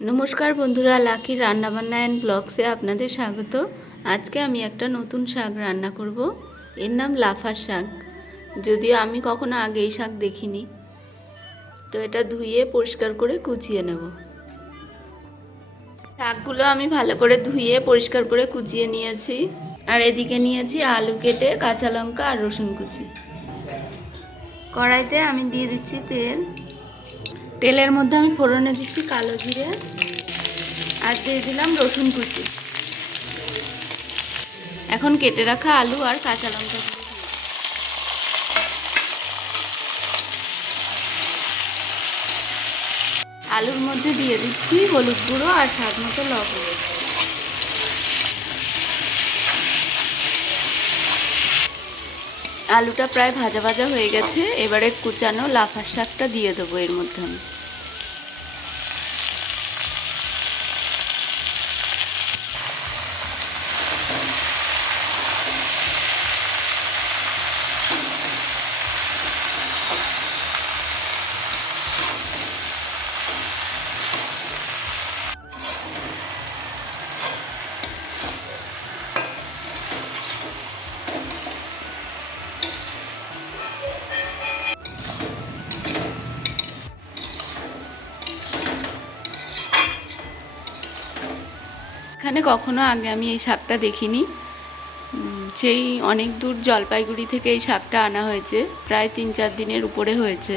নমস্কার বন্ধুরা লাকির রান্নাবান্না অ্যান্ড ব্লগসে আপনাদের স্বাগত। আজকে আমি একটা নতুন শাক রান্না করব। এর নাম লাফার শাক। যদিও আমি কখনো আগে এই শাক দেখিনি। তো এটা ধুয়ে পরিষ্কার করে কুচিয়ে নেব। শাকগুলো আমি ভালো করে ধুয়ে পরিষ্কার করে কুচিয়ে নিয়েছি। আর এদিকে নিয়েছি আলু কেটে কাঁচা লঙ্কা আর রসুন কুচি। কড়াইতে আমি দিয়ে দিচ্ছি তেল। তেলের মধ্যে আমি ফোড়নে দিচ্ছি কালো জিরে আর দিয়ে দিলাম রসুন কুচি। এখন কেটে রাখা আলু আর কাঁচা লঙ্কা আলুর মধ্যে দিয়ে দিচ্ছি হলুদ গুঁড়ো আর স্বাদ মতো লবণ। আলুটা প্রায় ভাজা ভাজা হয়ে গেছে, এবারে কুচানো লাফার শাকটা দিয়ে দেবো এর মধ্যে আমি। এখানে কখনো আগে আমি এই শাকটা দেখিনি। সেই অনেক দূর জলপাইগুড়ি থেকে এই শাকটা আনা হয়েছে, প্রায় তিন চার দিনের উপরে হয়েছে।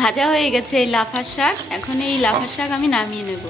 ভাজা হয়ে গেছে এই লাফার শাক। এখন এই লাফার শাক আমি নামিয়ে নেব।